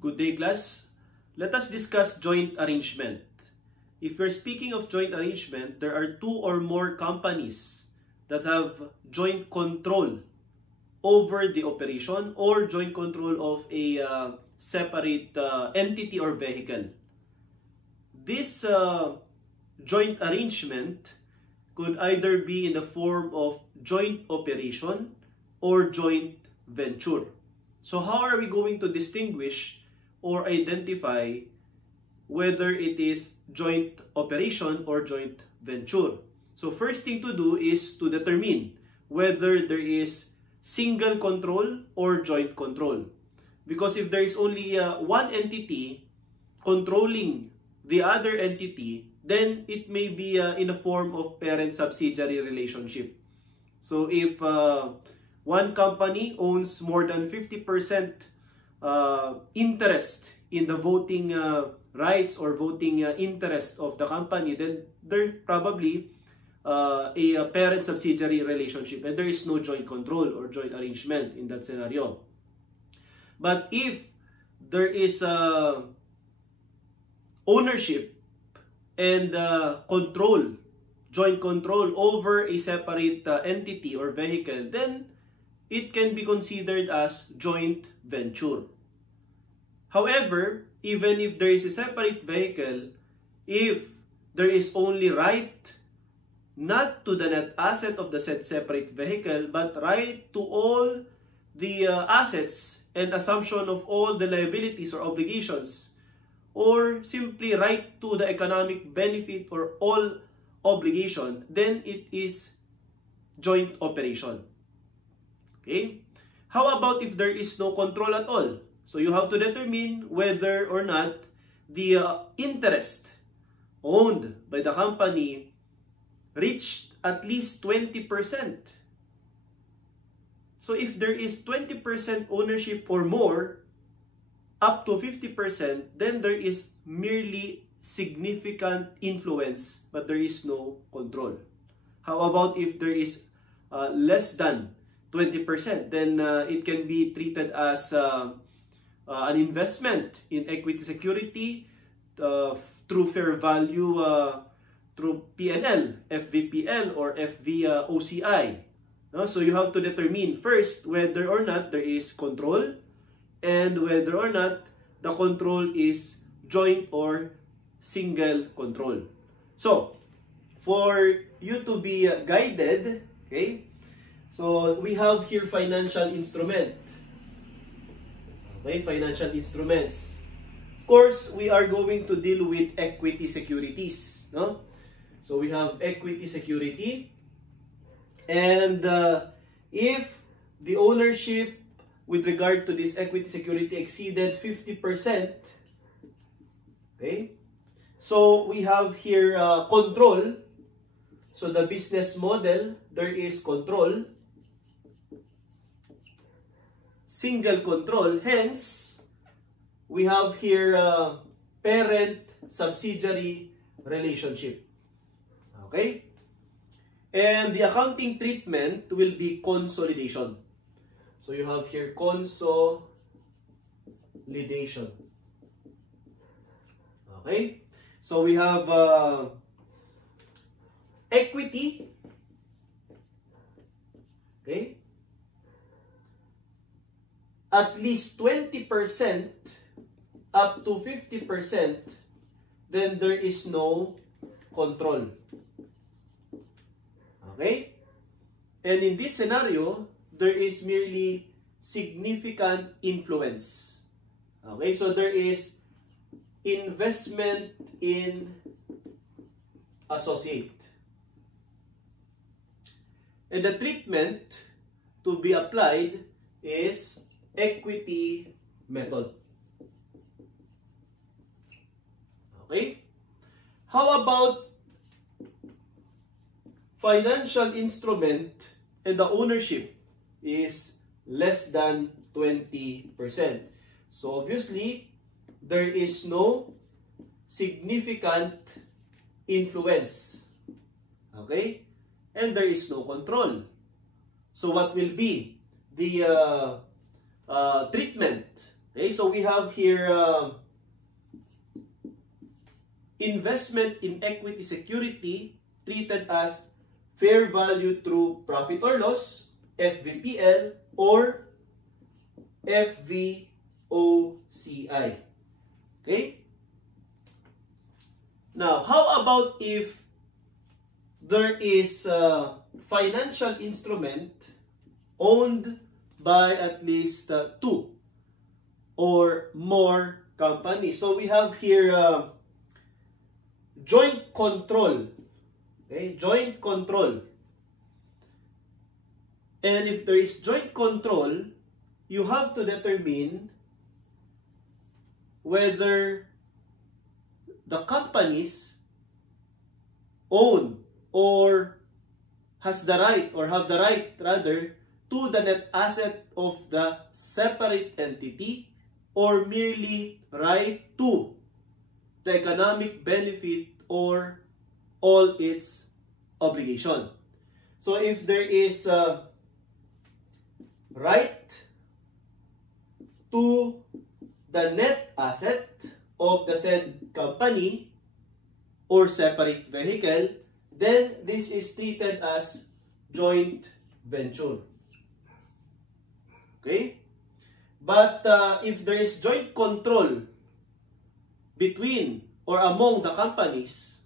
Good day, class. Let us discuss joint arrangement. If we're speaking of joint arrangement, there are two or more companies that have joint control over the operation or joint control of a separate entity or vehicle. This joint arrangement could either be in the form of joint operation or joint venture. So how are we going to distinguish or identify whether it is joint operation or joint venture? So first thing to do is to determine whether there is single control or joint control. Because if there is only one entity controlling the other entity, then it may be in a form of parent-subsidiary relationship. So if one company owns more than 50% interest in the voting rights or voting interest of the company, then there probably a parent-subsidiary relationship and there is no joint control or joint arrangement in that scenario. But if there is ownership and control, joint control over a separate entity or vehicle, then it can be considered as joint venture. However, even if there is a separate vehicle, if there is only right not to the net asset of the said separate vehicle, but right to all the assets and assumption of all the liabilities or obligations, or simply right to the economic benefit or all obligation, then it is joint operation. Okay? How about if there is no control at all? So you have to determine whether or not the interest owned by the company reached at least 20%. So if there is 20% ownership or more, up to 50%, then there is merely significant influence, but there is no control. How about if there is less than 20%? Then it can be treated as an investment in equity security through fair value through PNL, FVPL, or FVOCI. So you have to determine first whether or not there is control and whether or not the control is joint or single control. So for you to be guided, okay, so we have here financial instrument. Okay, financial instruments. Of course, we are going to deal with equity securities, no? So we have equity security, and if the ownership with regard to this equity security exceeded 50%, okay, so we have here control. So the business model, there is control, single control, hence we have here parent-subsidiary relationship. Okay? And the accounting treatment will be consolidation. So you have here consolidation. Okay? So we have equity. Okay? At least 20% up to 50%, then there is no control. Okay? And in this scenario, there is merely significant influence. Okay? So there is investment in associate. And the treatment to be applied is equity method. Okay? How about financial instrument and the ownership is less than 20%? So obviously, there is no significant influence. Okay? And there is no control. So what will be the treatment? Okay, so we have here investment in equity security treated as fair value through profit or loss, FVPL, or FVOCI. Okay? Now, how about if there is a financial instrument owned by at least 2 or more companies? So we have here joint control. Okay, joint control. And if there is joint control, you have to determine whether the companies own or has the right, or have the right rather, to the net asset of the separate entity, or merely right to the economic benefit or all its obligation. So if there is a right to the net asset of the said company or separate vehicle, then this is treated as joint venture. Okay? But if there is joint control between or among the companies,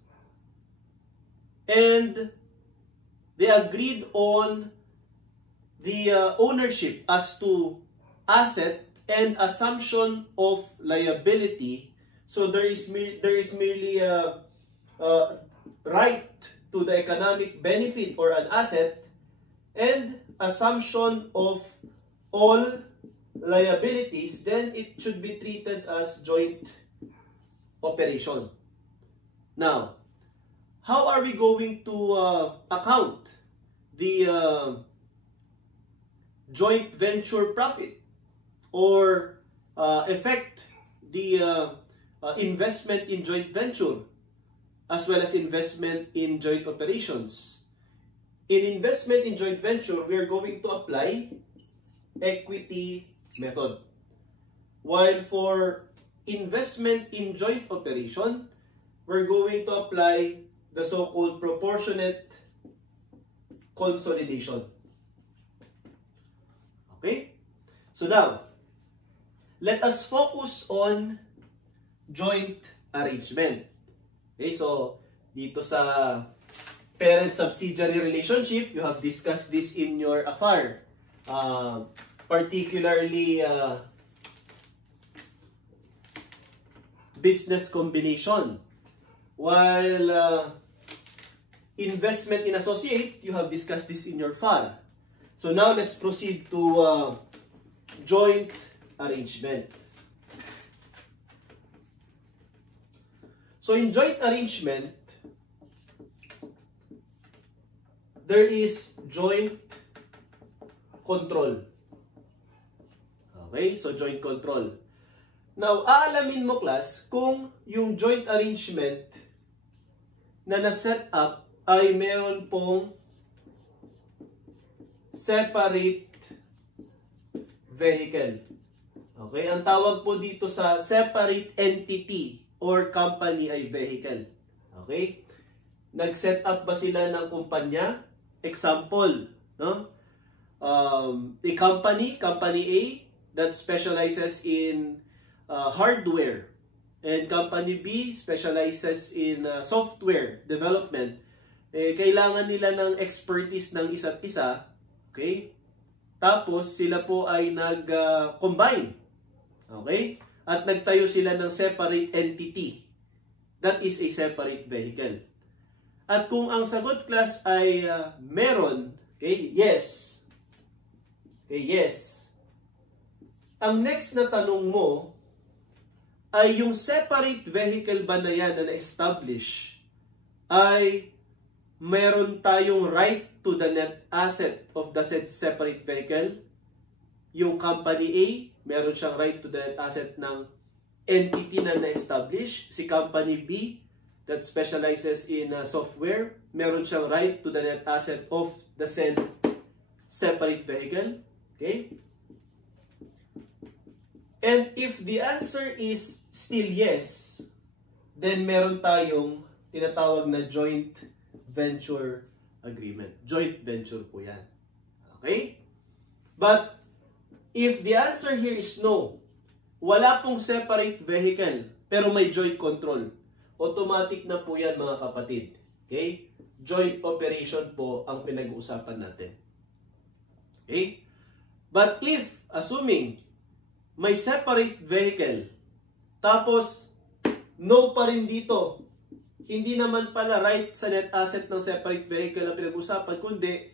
and they agreed on the ownership as to asset and assumption of liability, so there is merely a right to the economic benefit or an asset and assumption of all liabilities, then it should be treated as joint operation. Now, how are we going to account the joint venture profit or affect the investment in joint venture as well as investment in joint operations? In investment in joint venture, we are going to apply equity method. While for investment in joint operation, we're going to apply the so-called proportionate consolidation. Okay? So now, let us focus on joint arrangement. Okay, so dito sa parent-subsidiary relationship, you have discussed this in your AFAR. Particularly business combination. While investment in associate, you have discussed this in your FAR. So now let's proceed to joint arrangement. So in joint arrangement, there is joint control. Okay, so joint control. Now, aalamin mo class kung yung joint arrangement na na-set up ay meron pong separate vehicle. Okay, ang tawag po dito sa separate entity or company ay vehicle. Okay? Nag-set up ba sila ng kumpanya? Example, no? A company A, that specializes in hardware, and company B specializes in software development. Kailangan nila ng expertise ng isa't isa, okay? Tapos sila po ay nag-combine, okay? At nagtayo sila ng separate entity. That is a separate vehicle. At kung ang sagot class ay meron, okay? Yes. Okay, yes. Ang next na tanong mo ay yung separate vehicle ba na yan na na-establish ay meron tayong right to the net asset of the said separate vehicle? Yung company A, meron siyang right to the net asset ng entity na na-establish. Si company B, that specializes in software, meron siyang right to the net asset of the said separate vehicle. Okay? And if the answer is still yes, then meron tayong tinatawag na joint venture agreement. Joint venture po yan. Okay? But if the answer here is no, wala pong separate vehicle, pero may joint control, automatic na po yan mga kapatid. Okay? Joint operation po ang pinag-uusapan natin. Okay? But if, assuming, may separate vehicle, tapos no pa rin dito, hindi naman pala right sa net asset ng separate vehicle ang pinag-usapan, kundi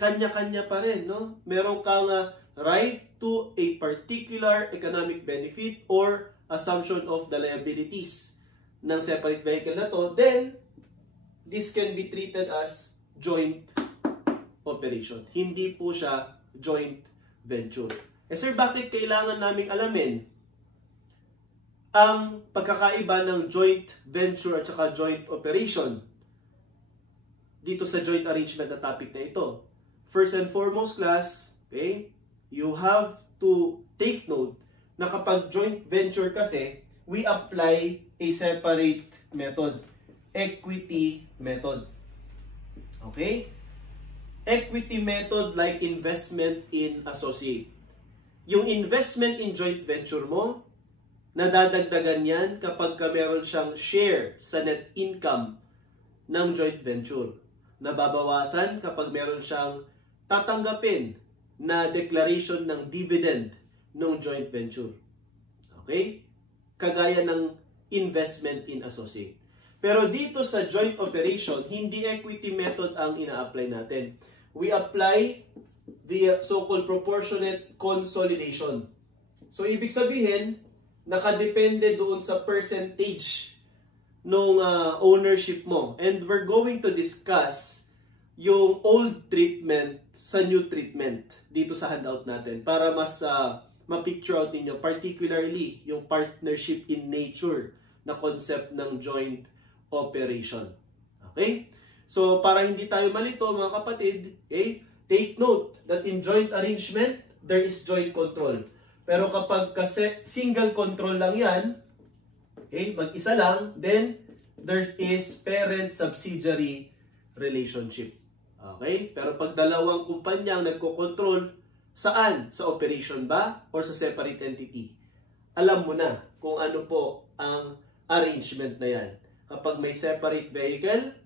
kanya-kanya pa rin, no? Meron kang right to a particular economic benefit or assumption of the liabilities ng separate vehicle na to, then this can be treated as joint operation. Hindi po siya joint venture. Eh sir, bakit kailangan naming alamin ang pagkakaiba ng joint venture at saka joint operation dito sa joint arrangement na topic na ito? First and foremost, class, okay, you have to take note na kapag joint venture kasi, we apply a separate method, equity method. Okay? Equity method like investment in associate. Yung investment in joint venture mo, nadadagdagan yan kapag meron siyang share sa net income ng joint venture. Nababawasan kapag meron siyang tatanggapin na declaration ng dividend ng joint venture. Okay? Kagaya ng investment in associate. Pero dito sa joint operation, hindi equity method ang ina-apply natin. We apply the so-called proportionate consolidation. So, ibig sabihin, nakadepende doon sa percentage ng ownership mo. And we're going to discuss yung old treatment sa new treatment dito sa handout natin para mas ma-picture out ninyo, particularly yung partnership in nature na concept ng joint operation. Okay? So, para hindi tayo malito, mga kapatid, okay, take note that in joint arrangement, there is joint control. Pero kapag kasi single control lang yan, okay, mag-isa lang, then there is parent-subsidiary relationship. Okay? Pero pag dalawang kumpanya ang nagko-control, saan? Sa operation ba? Or sa separate entity? Alam mo na kung ano po ang arrangement na yan. Kapag may separate vehicle,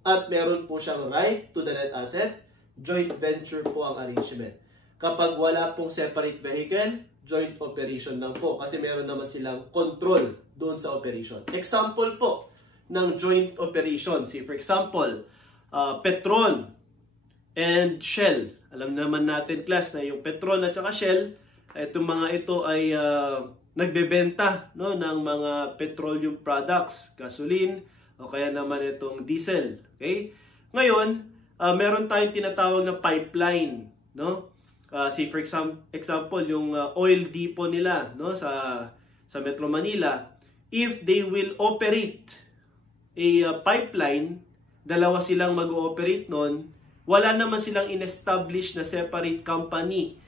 at meron po siyang right to the net asset, joint venture po ang arrangement. Kapag wala pong separate vehicle, joint operation lang po kasi meron naman silang control doon sa operation. Example po ng joint operation. See, for example, Petron and Shell. Alam naman natin, class, na yung Petron at saka Shell, itong mga ito ay nagbebenta, no, ng mga petroleum products, gasoline, o kaya naman itong diesel. Okay? Ngayon, meron tayong tinatawag na pipeline, no? See, for example, yung oil depot nila, no, sa Metro Manila, if they will operate a pipeline, dalawa silang mag-ooperate nun, wala naman silang in-establish na separate company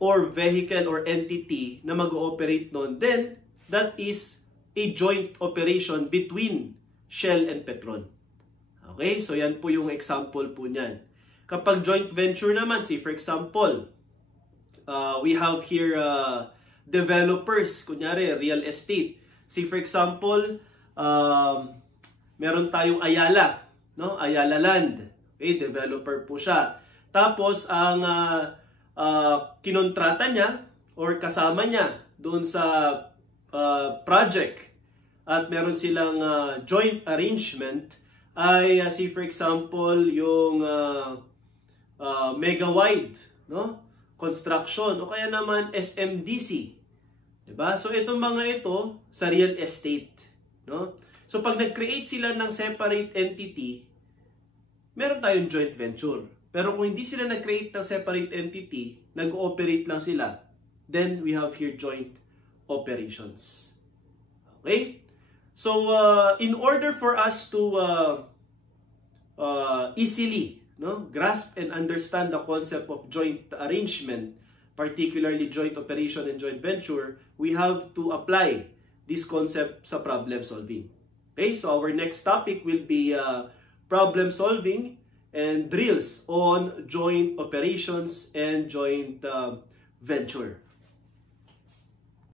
or vehicle or entity na mag-ooperate nun, then that is a joint operation between Shell and Petron. Okay? So, yan po yung example po niyan. Kapag joint venture naman, see, for example, we have here developers, kunyari, real estate. See, for example, meron tayong Ayala, no? Ayala Land. Okay, developer po siya. Tapos, ang kinontrata niya or kasama niya doon sa project at meron silang joint arrangement ay, see, for example, yung Mega Wide, no? Construction, o kaya naman SMDC. Diba? So, itong mga ito sa real estate. No? So, pag nag-create sila ng separate entity, meron tayong joint venture. Pero kung hindi sila nag-create ng separate entity, nag-ooperate lang sila, then we have here joint operations. Okay? So, in order for us to easily, no, grasp and understand the concept of joint arrangement, particularly joint operation and joint venture, we have to apply this concept sa problem solving. Okay, so our next topic will be problem solving and drills on joint operations and joint venture.